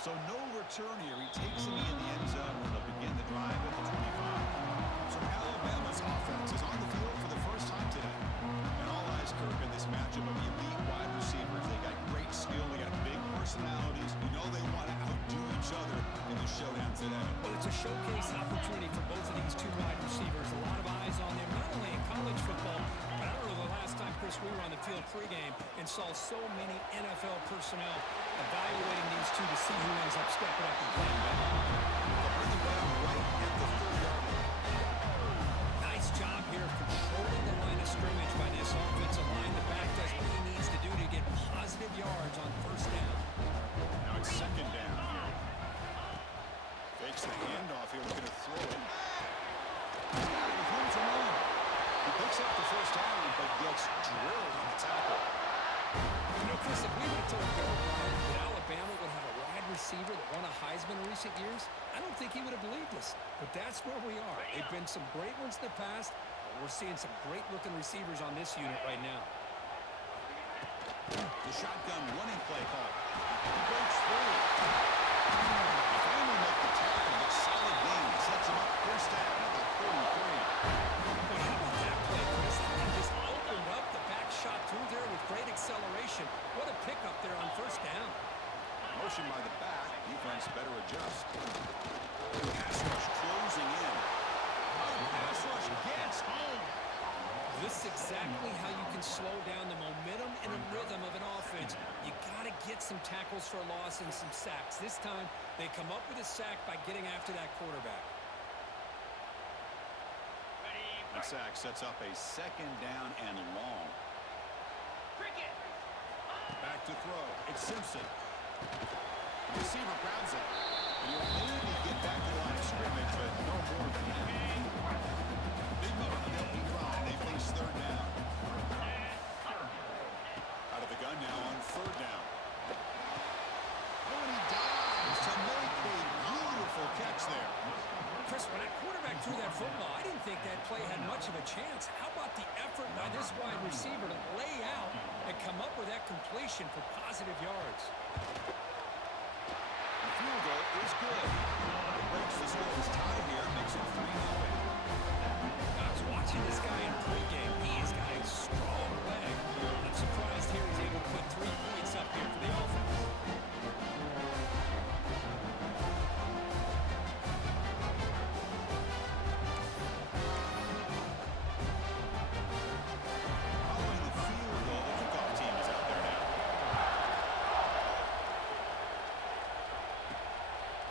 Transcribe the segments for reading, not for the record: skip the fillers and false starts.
So no return here. He takes him in the end zone and they'll begin the drive at the 25. So Alabama's offense is on the field for the first time today. And all eyes, Kirk, in this matchup of elite wide receivers. They got great skill. They got big personalities. You know they want to outdo each other in the showdown today. Well, it's a showcase opportunity for both of these two wide receivers. A lot of eyes on them, not only in college football, but I don't know the last time, Chris, we were on the field pregame and saw so many NFL personnel evaluating these two to see who ends up stepping up and playing better. They'll bring them down right at the 30-yard line. Nice job here controlling the line of scrimmage by this offensive line. The back does what he needs to do to get positive yards on first down. Now it's second down here. Fakes the handoff here, looking to throw it. He's got it with room to run. He picks up the first down, but gets drilled on the tackle. You know, Chris, if we would have told Bill O'Brien that Alabama would have a wide receiver that won a Heisman in recent years, I don't think he would have believed us. But that's where we are. They've been some great ones in the past, but we're seeing some great-looking receivers on this unit right now. The shotgun running play call. He breaks through. They finally make the tackle, but solid gain. Sets him up first down at the 33. Boy, how about that play, Chris? That thing just opened up. The back shot through there with great acceleration. What a pickup there on first down. Motion by the back. Defense better adjust. Pass rush closing in. Pass rush gets home. This is exactly how you can slow down the momentum and the rhythm of an offense. You got to get some tackles for loss and some sacks. This time, they come up with a sack by getting after that quarterback. That sack sets up a second down and long. Back to throw. It's Simpson. The receiver grabs it. And he'll maybe get back to the line of scrimmage, but no more than that. Big move on the opening drive. They face third down. Out of the gun now on third down. Oh, and he dives to make a beautiful catch there. Chris, when that quarterback threw that football, I didn't think that play had much of a chance. How about the effort by this wide receiver to lay out and come up with that completion for positive yards? The field goal is good. It breaks the scoreless tie here, makes it 3-0. I was watching this guy in pregame. He's got a strong leg. I'm surprised here he's able to put 3 points up here for the offense. Following the field goal, the kickoff team is out there now.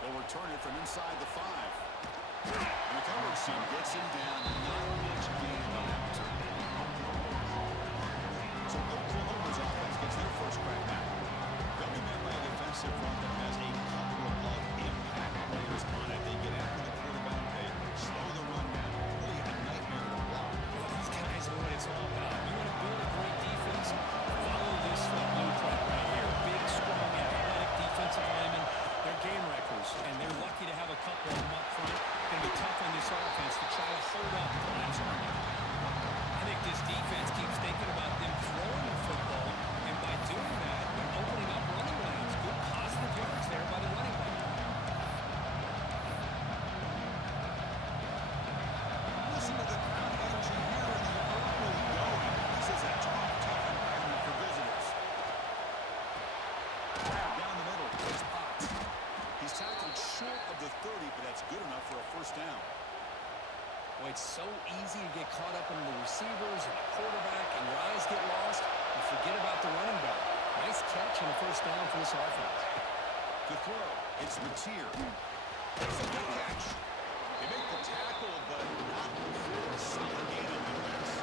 They'll return it from inside the 5. And the coverage team gets him down. Not much gain on that return. So Oklahoma's offense gets their first crack now. They'll be met by a defensive front that has a couple of impact players on it. They get after the quarterback. They slow the run down. Really a nightmare to block. Well, these guys are what it's all about. You want to build a great defense? Follow this blueprint right here. Big, strong, athletic defensive linemen. They're game wreckers, and they're lucky to have a couple of them up front. Going to be tough on this offense to try to hold up the last one. I think this defense keeps thinking about them throwing the football, and by doing that, they're opening up running lanes. Good positive yards there by the running back. Listen to the crowd energy here in the early going. This is a tough environment for visitors. Down the middle, it's Potts. He's tackled short of the 30, but that's good enough for a first down. Well, it's so easy to get caught up in the receivers and the quarterback, and your eyes get lost. You forget about the running back. Nice catch and a first down for this offense. To throw, it's Mateer. It's a good catch. They make the tackle, but not before a solid gain on the pass.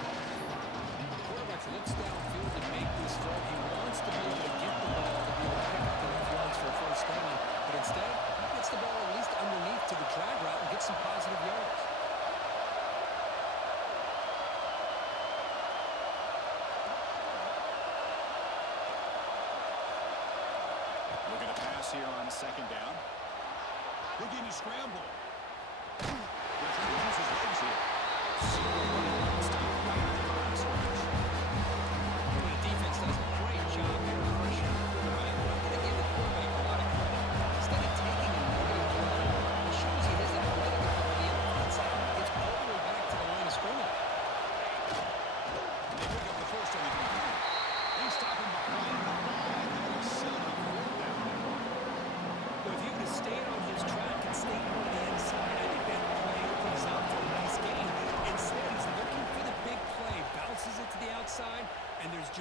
The quarterback looks downfield to make this throw. He wants to be able to get the ball to be able to pick up enough yards for a first down, but instead, he gets the ball at least underneath to the drag route and gets some positive yards. Looking to pass here on second down. Looking to scramble. Uses his legs here. Stop right at the pass rush. The defense does a great job here of pressuring the quarterback. I'm going to give the quarterback a lot of credit. Instead of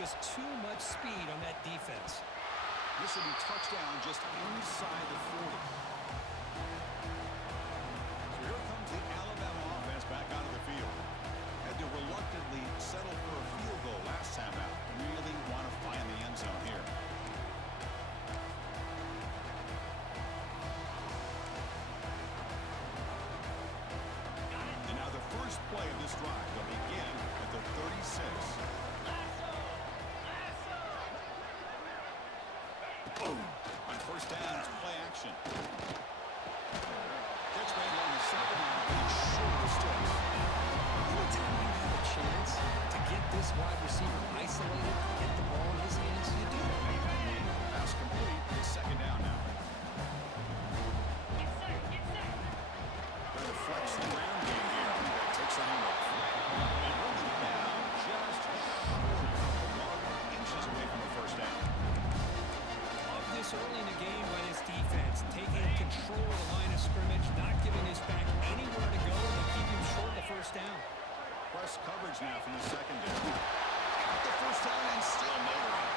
Just too much speed on that defense. This will be touchdown just inside the 40. So here comes the Alabama offense back onto the field. Had to reluctantly settle for a field goal last time out. Really want to find the end zone here. And now the first play of this drive will begin at the 36. On first down, it's play action. Catch made along the sideline, and short of sticks. Anytime you have a chance to get this wide receiver isolated, get the ball in his hands, you do it. Pass complete. It's second down now. Trying to flex the ground game here. That takes a handoff. And rolling down just short of the mark, inches away from the first down. This early in the game by his defense, taking control of the line of scrimmage, not giving his back anywhere to go, and keep him short of the first down. Press coverage now from the secondary. Got the first down and still motoring.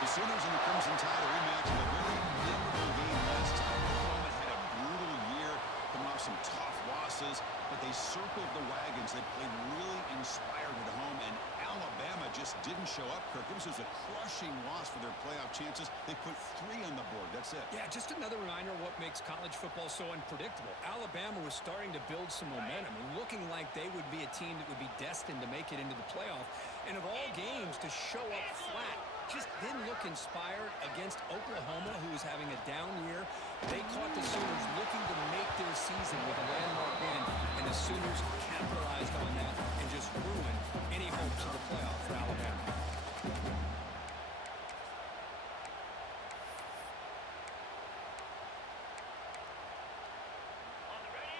The Sooners and the Crimson Tide are rematching a very memorable game last time. Oklahoma had a brutal year, coming off some tough losses, but they circled the wagons. They played really inspired at home, and Alabama just didn't show up, Kirk. This was a crushing loss for their playoff chances. They put 3 on the board. That's it. Yeah, just another reminder of what makes college football so unpredictable. Alabama was starting to build some momentum and looking like they would be a team that would be destined to make it into the playoff. And of all games, to show up flat just didn't look inspired against Oklahoma, who was having a down year. They caught the Sooners looking to make their season with a landmark win, and the Sooners capitalized on that and just ruined any hopes of the playoff for Alabama.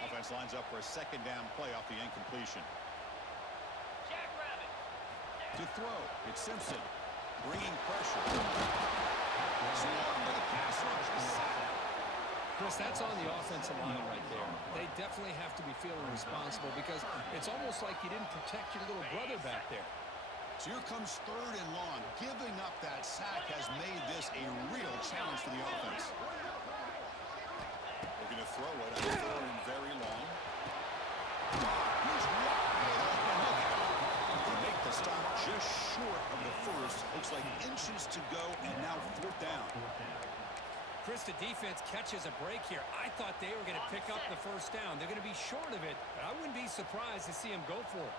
Offense lines up for a second down play off the incompletion. To throw, it's Simpson. Bringing pressure. Swarmed by the pass rush. Chris, that's on the offensive line right there. They definitely have to be feeling responsible because it's almost like you didn't protect your little brother back there. So here comes third and long. Giving up that sack has made this a real challenge for the offense. Looking to throw it on third and very long. He's wide open. They make the stop just short of the first. Looks like inches to go, and now fourth down. Chris, the defense catches a break here. I thought they were going to pick up the first down. They're going to be short of it, but I wouldn't be surprised to see them go for it.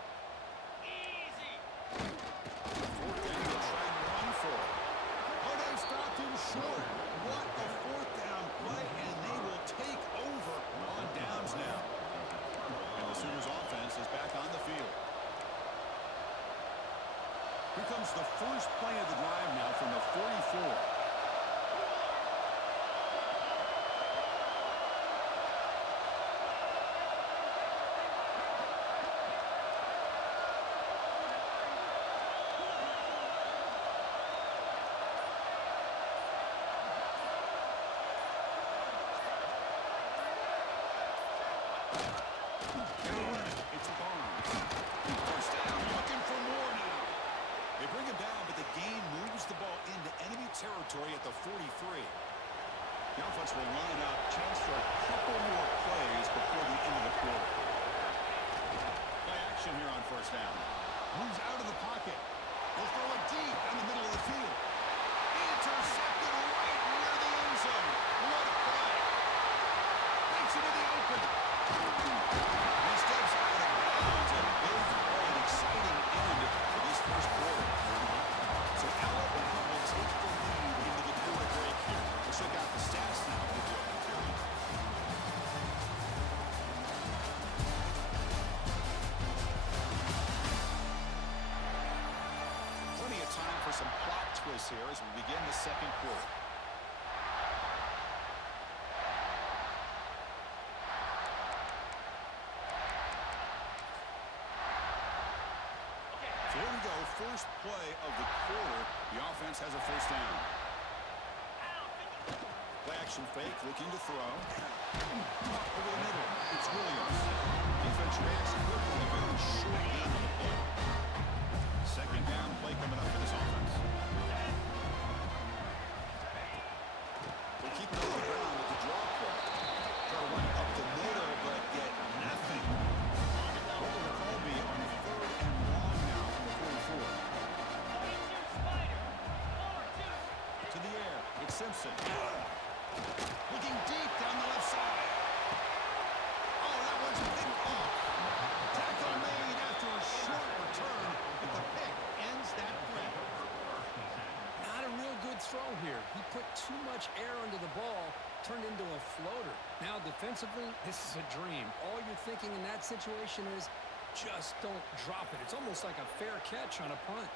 Fourth down, they'll try and run for it. Oh, they stopped him short. What a fourth down play, and they will take over on downs now. And the Sooners offense is back on the field. Here comes the first play of the drive now from the 44. Territory at the 43. The offense will line up, chance for a couple more plays before the end of the quarter. Play action here on first down. Moves out of the pocket. They'll throw it deep in the middle of the field. Intercepted right near the end zone. What a play. Takes it to the open. He steps out of bounds. A big play, an exciting end to this first quarter. So Alabama will take the lead into the quarter break here. Let's check out the stats now for the opening period. Plenty of time for some plot twists here as we begin the second quarter. So here we go, first play of the quarter. The offense has a first down. Play action fake, looking to throw. Over the middle, it's Williams. Defense reacts quickly, very short game on the play. Second down play coming up for this offense. They keep it on the ground with the draw play. Try to run up the middle, but get nothing. What will the call be on 3rd and long now from the 44? To the air, it's Simpson. Looking deep down the left side. Oh, that one's picked off. Tackle made after a short return, but the pick ends that threat. Not a real good throw here. He put too much air under the ball, turned into a floater. Now defensively, this is a dream. All you're thinking in that situation is just don't drop it. It's almost like a fair catch on a punt.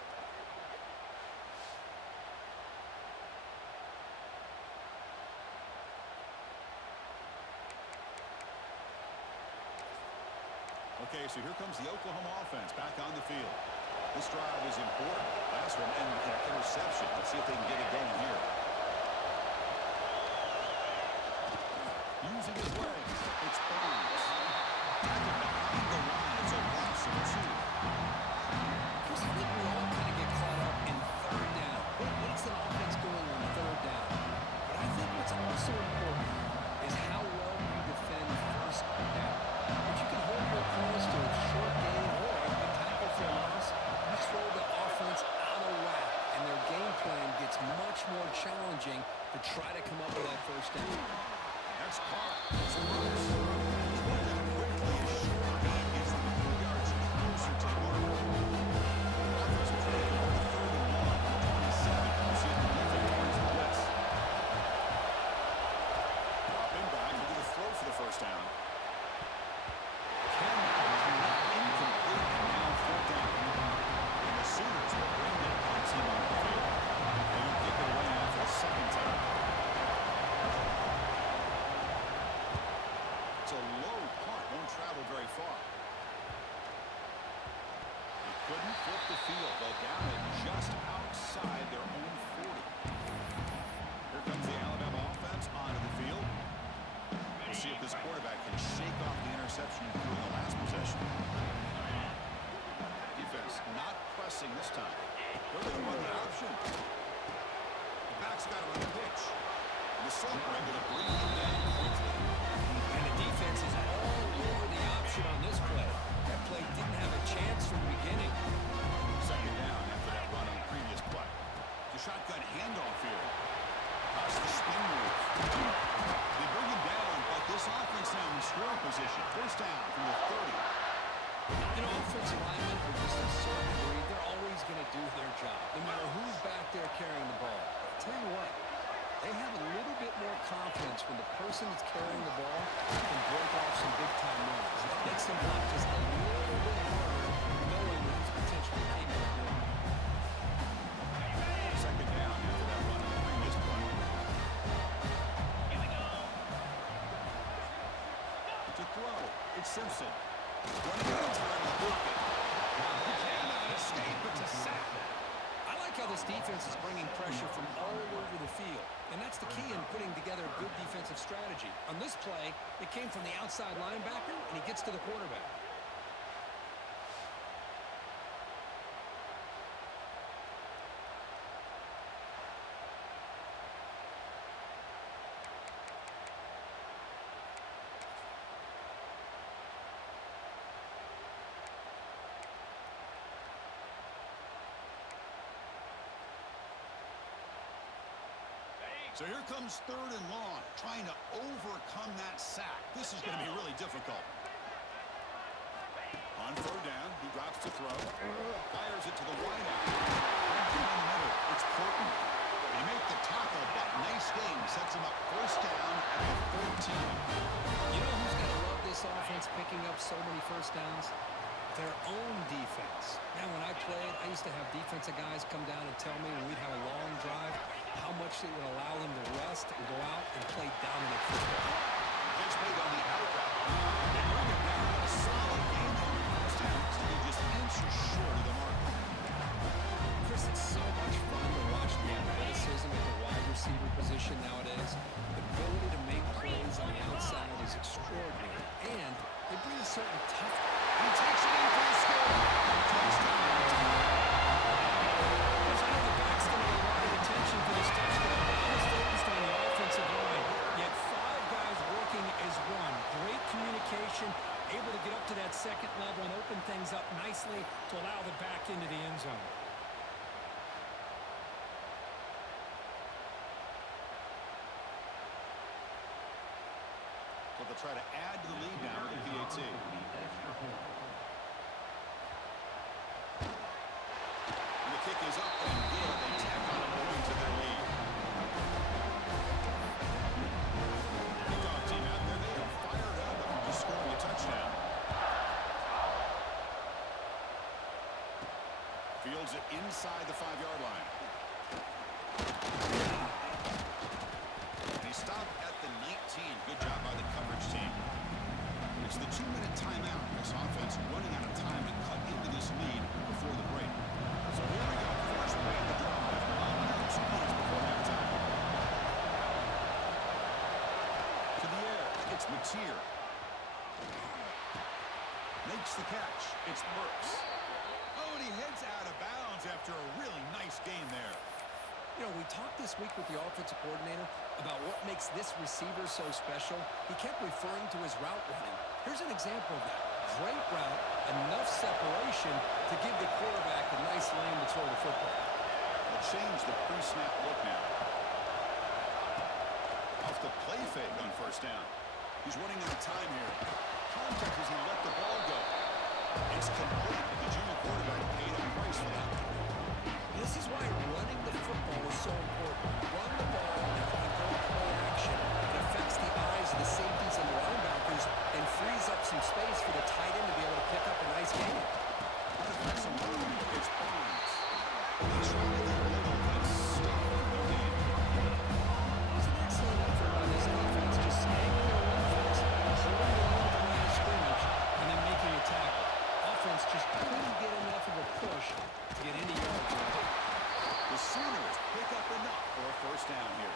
Okay, so here comes the Oklahoma offense back on the field. This drive is important. Last one ended in an interception. Let's see if they can get it going here. Using his legs, it's Barnes. Tackle behind the line. It's a loss of 2. Chris, I think we all kind of get caught up in 3rd down. What's the offense doing on 3rd down? But I think what's also important is how well you defend 1st down. If you can hold your opponents to a short gain or a tackle for a loss, you throw the offense out of whack, and their game plan gets much more challenging to try to come up with that 1st down. That's caught. It's a loss. Pulled out quickly as short gain gets them 3 yards closer to the mark. Offense will try to go on 3rd and long from 27. We'll see if the defense turns the blitz. Dropping back, looking to throw for the 1st down. Incomplete, and now 4th down. And the Sooners will bring their punt team on the field. They will kick it away now for the 2nd time. It's a low punt, won't travel very far. They couldn't flip the field. They'll down it just outside their own 40. Here comes the Alabama offense onto the field. We'll see if this quarterback can shake off the interception during the last possession. Defense not pressing this time. They're going to run the option. The back's got to run the pitch. And the center able to bring him down quickly. And the defense is all over the option on this play. That play didn't have a chance from the beginning. 2nd down after that run on the previous play. The shotgun handoff here. That's the spin move. They bring him down, but this offense now in scoring position. 1st down from the 30. You know, offensive linemen are just a certain breed. They're always going to do their job, no matter who's back there carrying the ball. I'll tell you what, they have a little bit more confidence when the person that's carrying the ball can break off some big-time runs. That makes them block just a little bit harder, knowing what he's potentially capable of doing. 2nd down after that run on the previous play. To throw, it's Simpson. Running out of time to look it. He cannot escape, but to sack. I like how this defense is bringing pressure from all over the field, and that's the key in putting together a good defensive strategy. On this play, it came from the outside linebacker, and he gets to the quarterback. So here comes 3rd and long, trying to overcome that sack. This is going to be really difficult. On 3rd down, he drops to throw. Fires it to the wideout. In the middle, it's Portland. They make the tackle, but nice game. Sets him up 1st down at the 13. You know who's going to love this offense picking up so many 1st downs? Their own defense. Man, when I played, I used to have defensive guys come down and tell me when we'd have a long drive how much it would allow them to rest and go out and play dominant football. Gets made on the out route. They bring it down. A solid game on the 1st down. To be just inches short of the mark. Chris, it's so much fun to watch the athleticism at the wide receiver position nowadays. The ability to make plays on the outside is extraordinary. And they bring a certain toughness. He takes it in for the score. Touchdown. but they'll try to add to the lead now with the PAT. And the kick is up and good. They tack on a point to their lead. Kickoff team out there. They are fired up after just scoring a touchdown. Fields it inside the 5-yard line. And he stopped at the 19. Good job by the coverage team. It's the 2-minute timeout. This offense running out of time to cut into this lead before the break. So here we go. First play of the drive. 2 minutes before halftime. To the air. It's Mateer. Makes the catch. It's Burks. Oh, and he heads out of bounds after a really nice game there. You know, we talked this week with the offensive coordinator about what makes this receiver so special. He kept referring to his route running. Here's an example of that. Great route, enough separation to give the quarterback a nice lane to throw the football. They'll change the pre-snap look now. Off the play fake on first down. He's running out of time here. Contact as he let the ball go. It's complete. The junior quarterback paid a price for that. This is why running the football is so important. Run the ball and go play action. It affects the eyes of the safeties and the linebackers and frees up some space for the tight end to be able to pick up a nice game. There's some room. It's Barnes. He's trying to get a little bit stuck in the game. It was an excellent effort by this defense, just staying in their offense, holding the line at the line of scrimmage, and then making a tackle. Offense just couldn't get enough of a push to get into yards. The Sooners pick up enough for a first down here.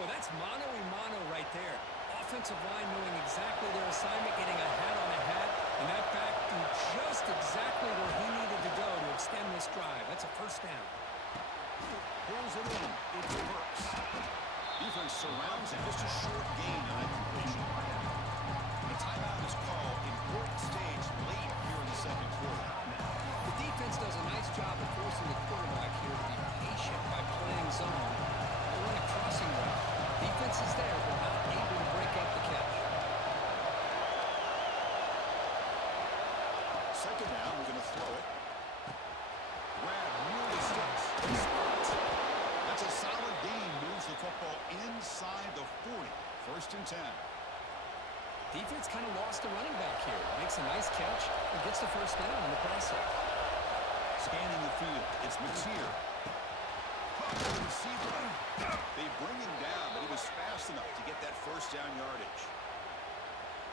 Well, that's mano-a-mano right there. Offensive line knowing exactly their assignment, getting a hat on a hat, and that back to just exactly where he needed to go to extend this drive. That's a first down. Pulls it in. It's Burks. Defense surrounds him. Just a short gain on that completion. The timeout is called. Important stage late here in the second quarter. The defense does a nice job of forcing the quarterback here to be patient by playing zone. They run a crossing route. Defense is there, but not able to break up the catch. Second down, we're going to throw it. Grab near the sticks. Spot. That's a solid gain. Moves the football inside the 40. First and 10. Defense kind of lost the running back here. Makes a nice catch and gets the first down in the process. Scanning the field. It's Mateer. The receiver. They bring him down, but he was fast enough to get that first down yardage.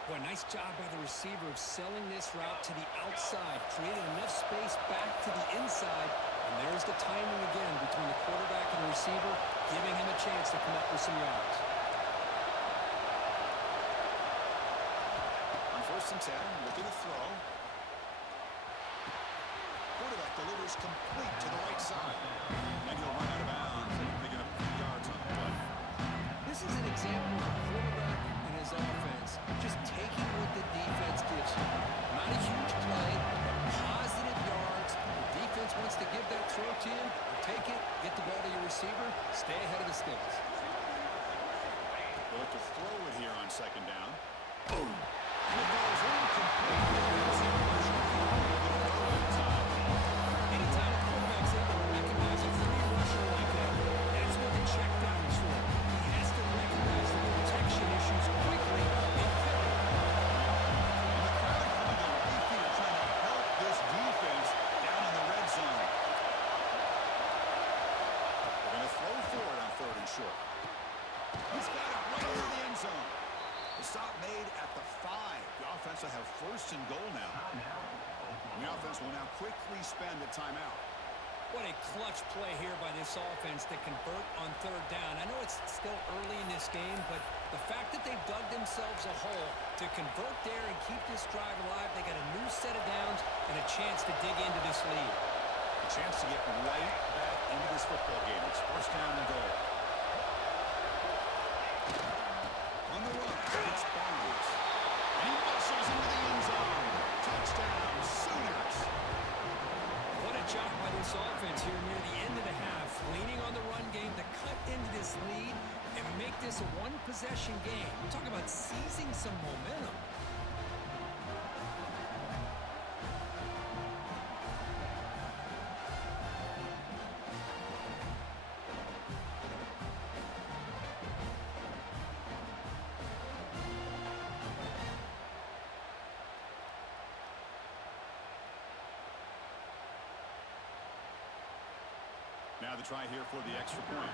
Boy, nice job by the receiver of selling this route to the outside, creating enough space back to the inside, and there's the timing again between the quarterback and the receiver, giving him a chance to come up with some yards. On first and 10, looking to throw. Quarterback delivers complete to the right side. And he'll run out of bounds, picking up 3 yards on the play. This is an example of a quarterback and his offense just taking what the defense gives you. Not a huge play, but positive yards. The defense wants to give that throw to you. Take it, get the ball to your receiver, stay ahead of the sticks. They'll look to throw it here on second down. Boom! And it goes incomplete. Anytime a quarterback's able to recognize a free rusher like that, that's what the check down is for. He has to recognize the protection issues quickly and pivot. And the crowd coming to right field trying to help this defense down in the red zone. They're going to throw for it on third and short. He's got it right into the end zone. The stop made at the 5. The offense will have first and goal now. And the offense will now quickly spend a timeout. What a clutch play here by this offense to convert on third down. I know it's still early in this game, but the fact that they've dug themselves a hole to convert there and keep this drive alive, they got a new set of downs and a chance to dig into this lead. A chance to get right back into this football game. It's first down and goal. On the run, it's Barnes. And he muscles into the end zone. Touchdown, Sooners. What a job by this offense here near the end of the half, leaning on the run game to cut into this lead and make this a one-possession possession game. We're talking about seizing some momentum. Now the try here for the extra point.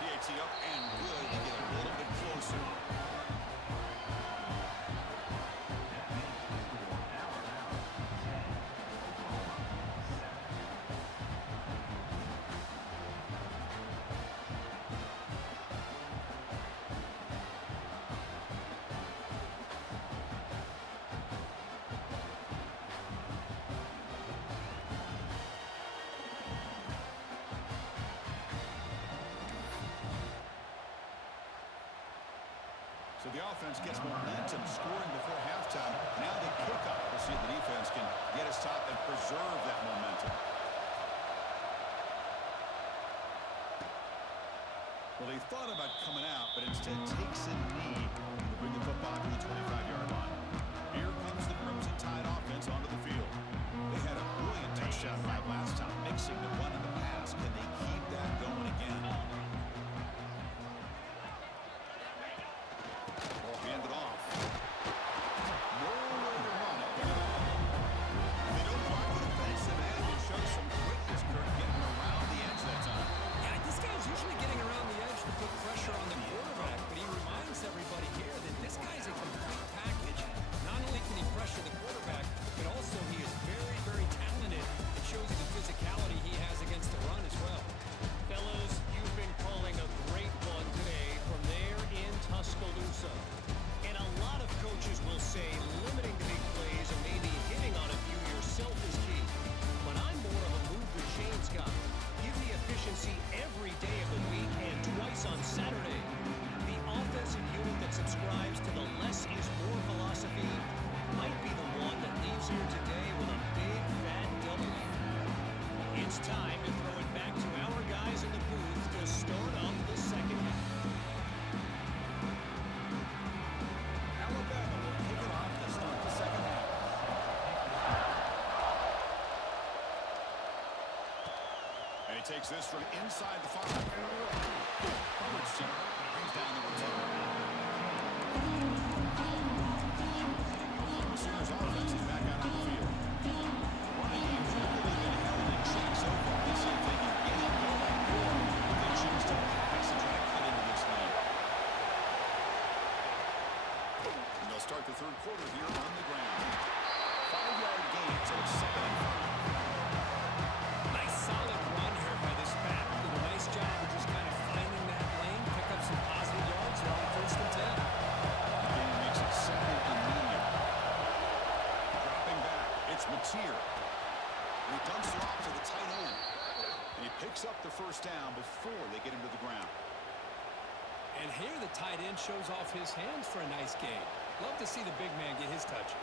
PAT up and good to get a little bit closer. So the offense gets momentum scoring before halftime. Now the kickoff. We'll see if the defense can get us top and preserve that momentum. Well, they thought about coming out, but instead takes a knee to bring the football to the 25-yard line. Here comes the Crimson Tide offense onto the field. They had a brilliant touchdown drive last time, mixing the run and the pass. Can they keep that going again? Hand it off. Nowhere to run it. They don't block the defensive end. They show some quickness, Kirk, getting around the edge that time. Yeah, this guy's usually getting around the edge to put pressure on the quarterback, but he reminds everybody here that this guy's a complete package. Not only can he pressure the quarterback, but also he is very, very talented. It shows you the physicality he has against the run as well. Fellows, you've been calling a great one today from there in Tuscaloosa. And a lot of coaches will say limiting the big plays and maybe hitting on a few yourself is key. But I'm more of a move the chains guy. Give me efficiency every day of the week and twice on Saturday. The offensive unit that subscribes to the less is more philosophy might be the one that leaves here today with a big fat W. It's time to throw it back to our guys in the booth to start up the second half. Alabama will kick it off to start the second half. And he takes this from inside the 5. Coverage center brings down number 2. The Sooners offense is back out on the field. Running game's really been held in check so far. Let's see if they can get it going, or if they choose to pass and try to cut into this lead. And they'll start the third quarter here on the ground. 5-yard gain, so it's 2nd and 5. Nice solid run here by this back. Did a nice job of just kind of finding that lane, pick up some positive yards here on 1st and 10. The game makes it 2nd and medium. Dropping back, it's Mateer. And he dumps it off to the tight end. And he picks up the first down before they get him to the ground. And here the tight end shows off his hands for a nice game. Love to see the big man get his touches.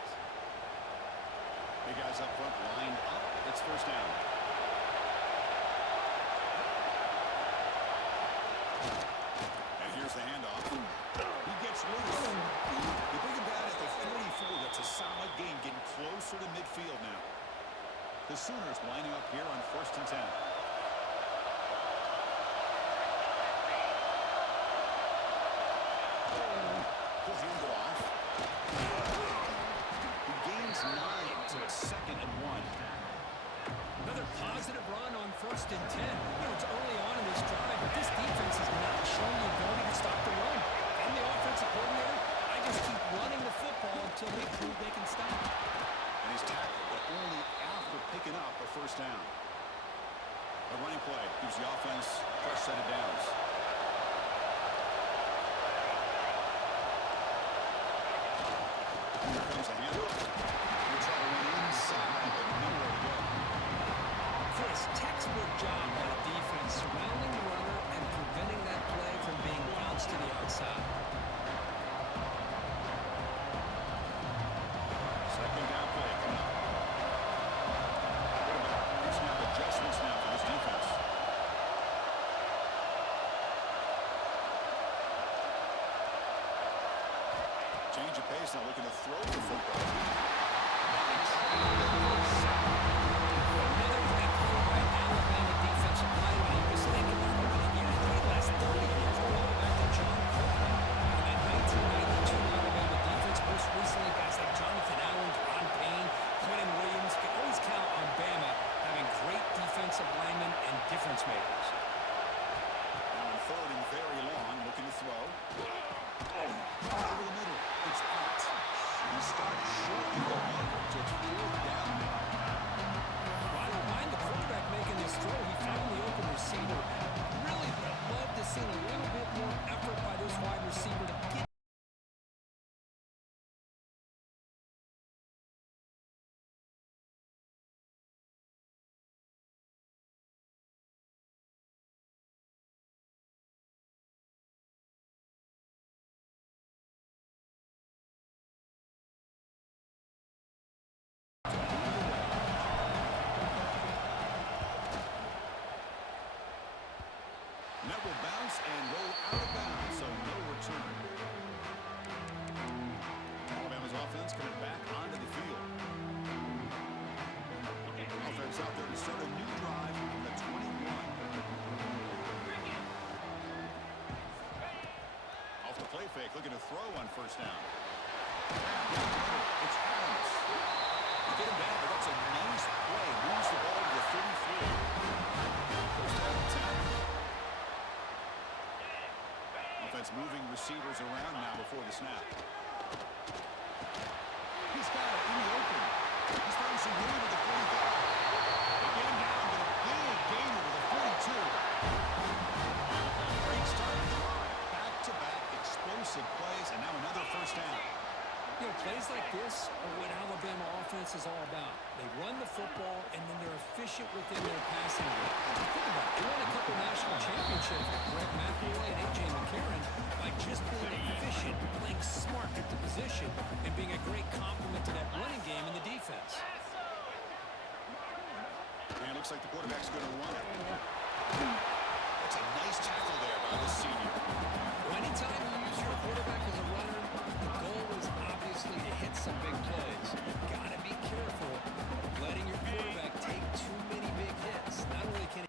Big guys up front lined up. It's first down. And here's the handoff. He gets loose. They bring him down at the 44. That's a solid gain, getting closer to midfield now. The Sooners lining up here on 1st and 10. He'll hand it off. He gains 9, so it's 2nd and 1. Another positive run on 1st and 10. It's early on in this drive, but this defense has not shown the ability to stop the run. I'm the offensive coordinator. I just keep running the football until they prove they can stop it. And he's tackled, but only after picking up a first down. A running play gives the offense a fresh set of downs. Here comes the handoff. He'll try to run inside, but nowhere to go. Chris, textbook job by the defense, surrounding the runner and preventing that play from being bounced to the outside. Second down play coming up. Quarterback, he's got adjustments now for this defense. change of pace now, looking to throw the football. Another great play by Alabama defensive lineman. You just think about it. Over the years, the last 30 years, go all back to John Copeland. And that 1992 Alabama defense, most recently guys like Jonathan Allen, Ron Payne, Quentin Williams. You can always count on Bama having great defensive linemen and difference makers. Now on third and very long, looking to throw. Over the middle, it's Pat. He starts short and go over to its fourth down. Well, I don't mind the quarterback making this throw. He found the open receiver. Really would have loved to see a little bit more effort by this wide receiver to get. Net will bounce and roll out of bounds, so no return. Alabama's offense coming back onto the field. Offense out there to start a new drive from the 21. Off the play fake, looking to throw on first down. It's Adams. To get him down, but that's a nice play. Moves the ball to the 33. First down and 10. Offense moving receivers around now before the snap. He's got it in the open. He's throwing some room at the 45. They get him down, but a big gainer to the 42. Great start to the drive. Back-to-back explosive plays, and now another first down. You know, plays like this are what Alabama offense is all about. They run the football, and then they're efficient within their passing game. Think about it. They won a couple national championships with Greg McElroy and A.J. McCarron by just being efficient, playing smart at the position, and being a great complement to that running game in the defense. And it looks like the quarterback's going to run it. That's a nice tackle there by the senior. Well, anytime you use your quarterback as a runner, the goal is obviously to hit some big plays. You've got to be careful of letting your quarterback take too many big hits. Not only can he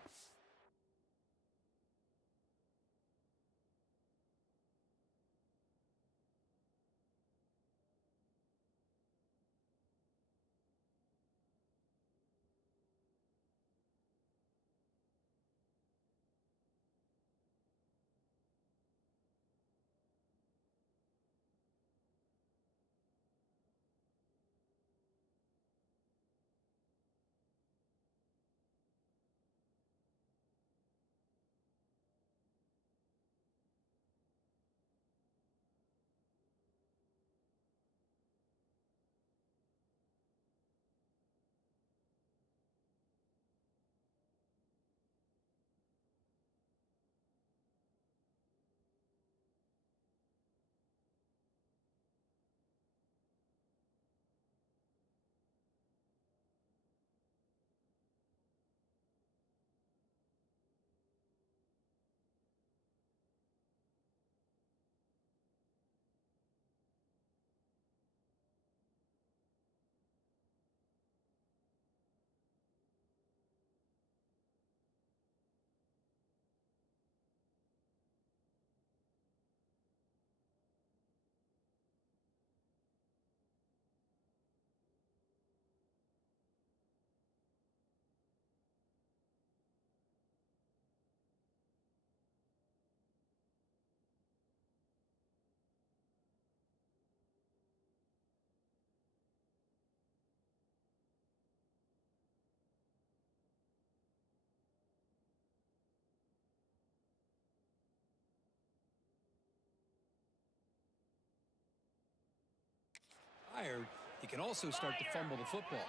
tired, he can also start to fumble the football.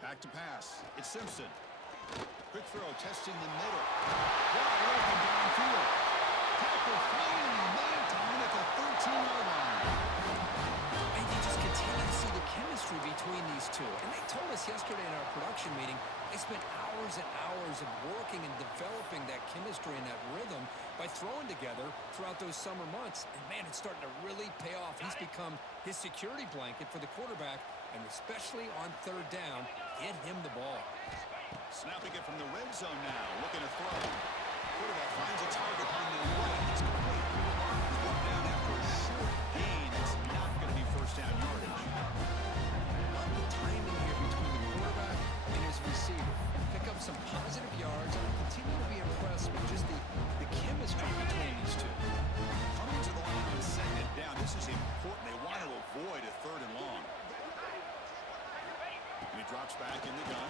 Back to pass. It's Simpson. Quick throw, testing the middle. Wide open downfield. Tackle finally maintained at the 13-yard line. And you just continue to see the chemistry between these two. And they told us yesterday in our production meeting They spent hours and hours of working and developing that chemistry and that rhythm by throwing together throughout those summer months. And, man, it's starting to really pay off. He's become his security blanket for the quarterback, and especially on third down, get him the ball. Snapping it from the red zone now, looking to throw. Quarterback finds a target on the right. It's complete. He's brought down after a short gain. It's not going to be first down yardage. Love the timing here between the quarterback and his receiver. Pick up some positive yards, and I continue to be impressed with just the chemistry between these two. Coming to the line on second down. This is important. They want to avoid a third and long. And he drops back in the gun.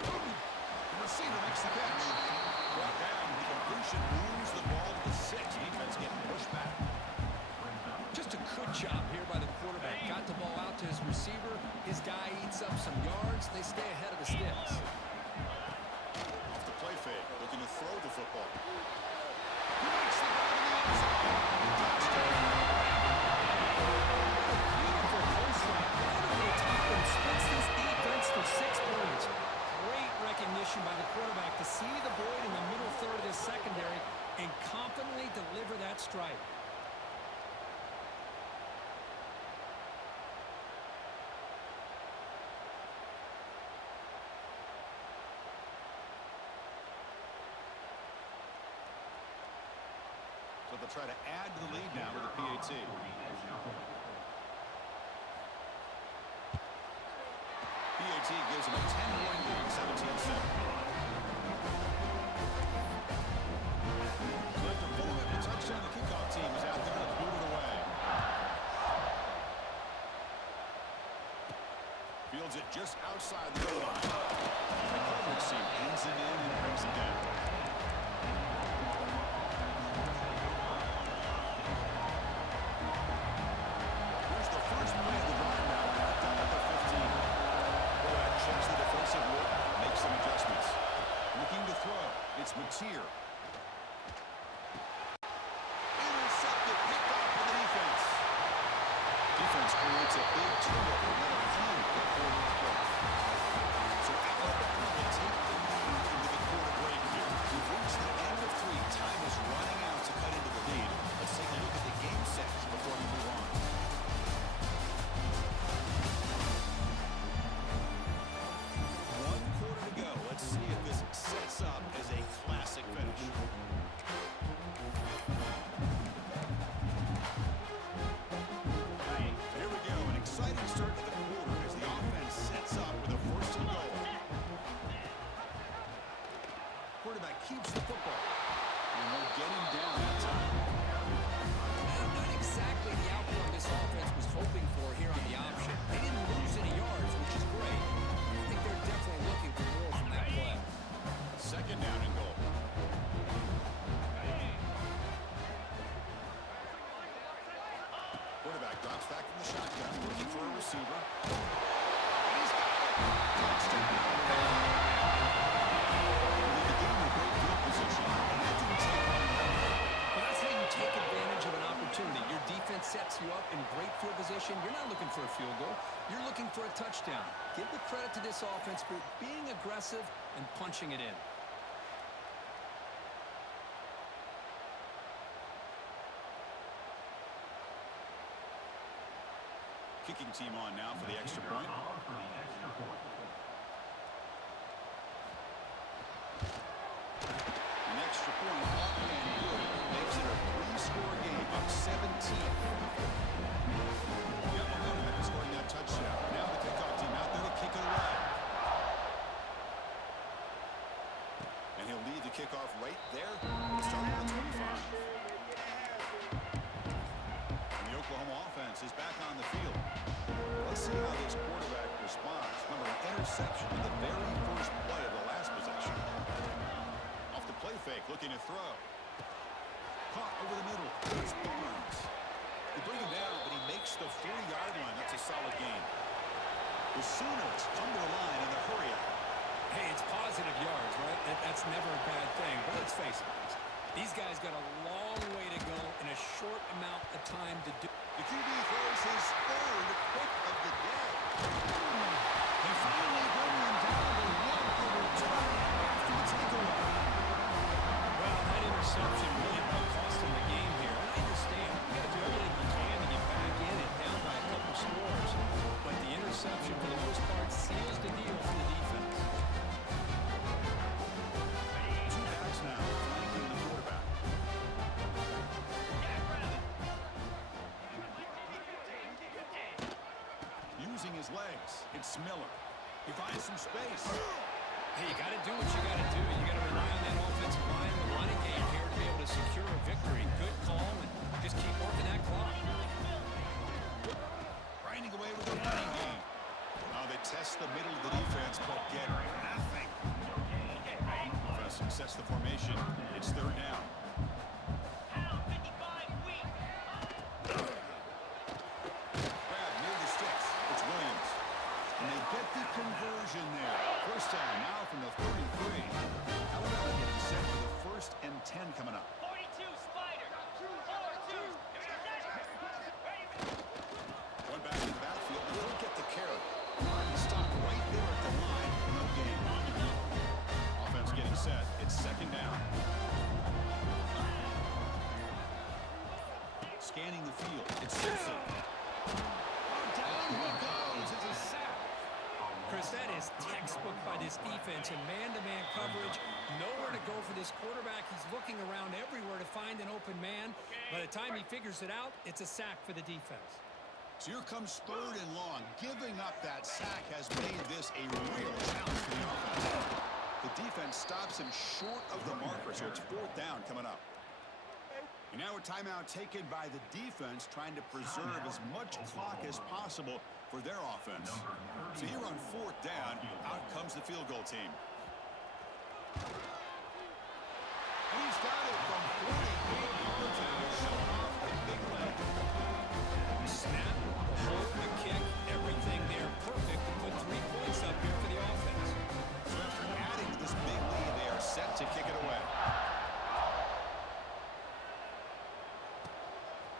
The receiver makes the catch. Brought down. The completion moves the ball to the 6. Defense getting pushed back. Just a good job here by the quarterback. Got the ball out to his receiver. His guy eats up some yards. They stay ahead of the sticks. Off the play fake. Looking to throw the football. He makes the ball in the end zone. Touchdown. Beautiful post route right over the top and splits this defense for 6 points. Great recognition by the quarterback to see the void in the middle third of his secondary and confidently deliver that strike. So they'll try to add to the lead now with a PAT. PAT gives them a 10-point lead, 17-7. So after pulling up the touchdown, the kickoff team is out there to boot it away. Fields it just outside the goal line. The coverage team ends it in and brings it down. It's Mateer. Intercepted, picked off for the defense. Defense creates a big turnover, and a huge quarter play. So Alabama will take the lead into the quarter break here. We've reached the end of 3. Time is running out to cut into the lead. Let's take a look at the game sets before we move on. One quarter to go. Let's see if this sets up as a classic finish. Here we go. An exciting start to the quarter as the offense sets up with a first and goal. Quarterback keeps the football. And they'll get him down that time. Not exactly the outcome this offense was hoping for here on the option. They didn't lose any yards, which is great. I think they're definitely looking for more from that play. Second down and goal. Quarterback drops back from the shotgun, looking for a receiver. He's got it. Touchdown. The game with great field position, and that didn't take long. Well, that's how you take advantage of an opportunity. Your defense sets you up in great field position. You're not looking for a field goal. You're looking for a touchdown. Give the credit to this offense for being aggressive and punching it in. Kicking team on now for the extra point. An extra point up and good. Makes it a 3-score game, up 17. Got momentum after scoring that touchdown. Now the kickoff team out there to kick it away. And he'll lead the kickoff right there. Starting at the 25. And the Oklahoma offense is back on the field. Let's see how this quarterback responds. Remember, an interception in the very first play of the last possession. Off the play fake, looking to throw. Caught over the middle. It's Barnes. They bring him down, but he makes the 40-yard line. That's a solid game. The Sooners come to the line in the hurry up. Hey, it's positive yards, right? That's never a bad thing. But let's face it, these guys got a long way to go in a short amount of time to do. The QB throws his third pick of the day. They finally bring him down to 1 using his legs. It's Miller. He finds some space. Hey, you got to do what you got to do. You got to rely on that offensive line with running game here to be able to secure a victory. Good call, and just keep working that clock. Grinding away with the running game. Now they test the middle of the defense, but get nothing. Offense sets the formation. It's third down. Grab near the sticks. It's Williams. And they get the conversion there. First down now from the 33. Alabama getting set for the 1st and 10 coming up. 42, Spider. 4-2. One back in the backfield, and he'll get the carry. Stopped right there at the line. No gain. Offense getting set. It's second down. Scanning the field. It's Simpson. Down he goes. It's a sack. Chris, that is textbook by this defense in man-to-man coverage. Nowhere to go for this quarterback. He's looking around everywhere to find an open man. By the time he figures it out, it's a sack for the defense. So here comes third and long. Giving up that sack has made this a real challenge for the offense. The defense stops him short of the marker, so it's fourth down coming up. And now a timeout taken by the defense, trying to preserve as much clock as possible for their offense. So here on fourth down, out comes the field goal team. And he's got it from 48 yards out, showing off the big leg. Snap, hold, the kick, everything there perfect to put 3 points up here for the offense. So after adding to this big lead, they are set to kick it away.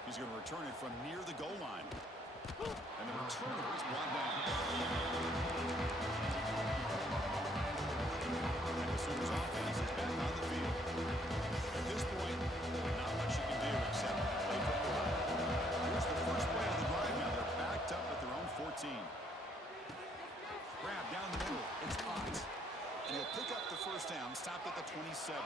He's going to return it from near the goal line. And the returner is brought down. And the Sooners offense is back on the field. At this point, not much you can do except play football. Here's the first play of the drive now. They're backed up at their own 14. Grab down the middle. It's Ott. And he'll pick up the first down, stopped at the 27.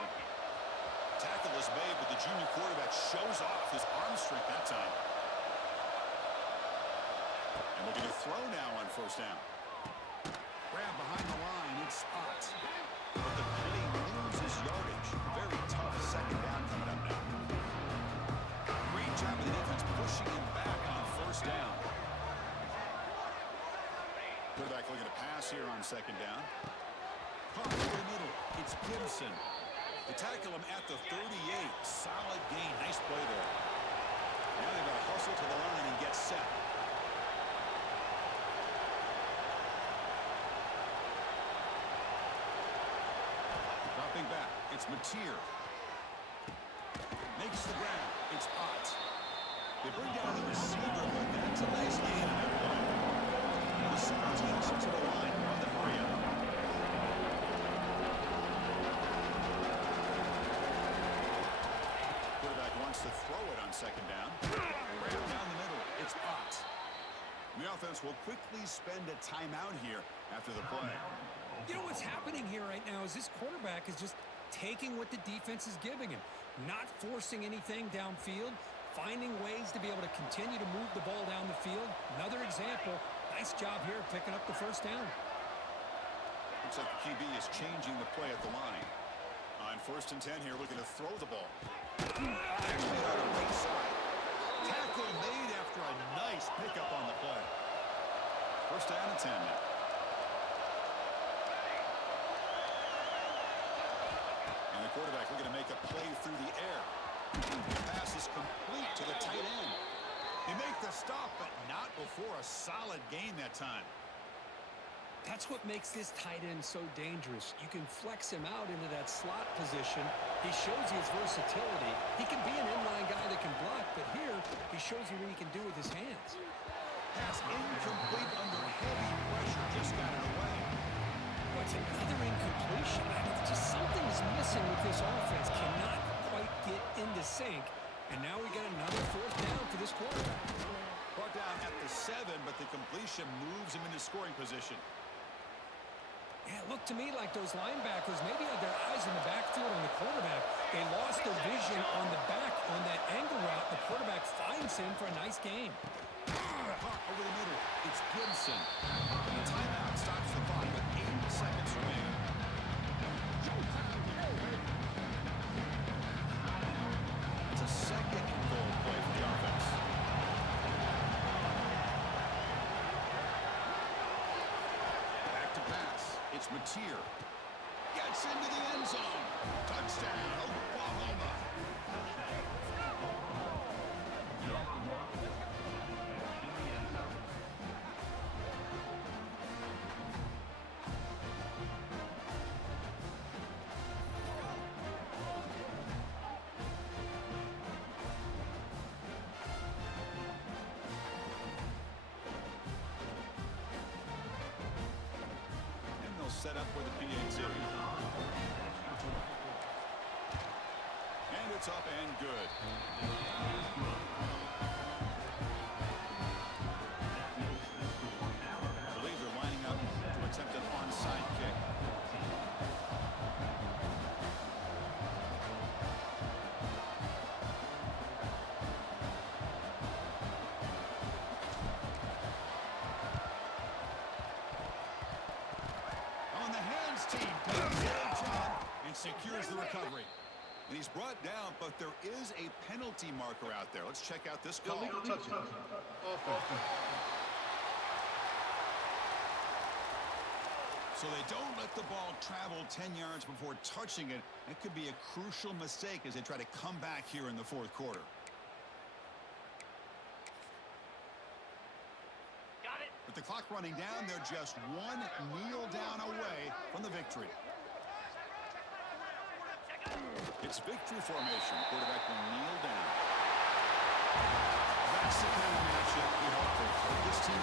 Tackle is made, but the junior quarterback shows off his arm strength that time. And looking to throw now on first down. Grab behind the line, it's Ott. But the play loses yardage. Very tough second down coming up now. Great job of the defense pushing him back on first down. Quarterback looking to pass here on second down. Pump to the middle, it's Gibson. They tackle him at the 38. Solid gain. Nice play there. Now they've got to hustle to the line and get set. Dropping back. It's Mateer. Makes the grab. It's Ott. They bring down the receiver, but that's a nice gain in that play. The Sooners hustle to the line on the hurry up. To throw it on second down. Right down the middle. It's Ott. The offense will quickly spend a timeout here after the play. You know what's happening here right now is this quarterback is just taking what the defense is giving him, not forcing anything downfield, finding ways to be able to continue to move the ball down the field. Another example, nice job here picking up the first down. Looks like the QB is changing the play at the line. On first and 10 here, looking to throw the ball. Actually on the right side. Tackle made after a nice pickup on the play. First down and 10 now. And the quarterback looking to make a play through the air. The pass is complete to the tight end. They make the stop, but not before a solid gain that time. That's what makes this tight end so dangerous. You can flex him out into that slot position. He shows you his versatility. He can be an inline guy that can block, but here he shows you what he can do with his hands. Pass incomplete under heavy pressure. Just got it away. What's another incompletion? Just something's missing with this offense. Cannot quite get into sync. And now we got another fourth down for this quarterback. Brought down at the 7, but the completion moves him into scoring position. Yeah, it looked to me like those linebackers maybe had their eyes in the backfield on the quarterback. They lost their vision on the back on that angle route. The quarterback finds him for a nice game. Over the middle. It's It's Gibson. And the timeout stops the clock with 8 seconds remaining. It's a second and goal play for the offense. Back to pass. It's Mateer. Gets into the end zone. Touchdown, Oklahoma. Set up for the PAT. And it's up and good. I believe they're lining up to attempt an onside kick. Team does a great job and secures the recovery. And he's brought down, but there is a penalty marker out there. Let's check out this call. So they don't let the ball travel 10 yards before touching it. It could be a crucial mistake as they try to come back here in the fourth quarter. With the clock running down, they're just one kneel down away from the victory. It's victory formation. Quarterback will kneel down. That's the kind of matchup we hope for. This team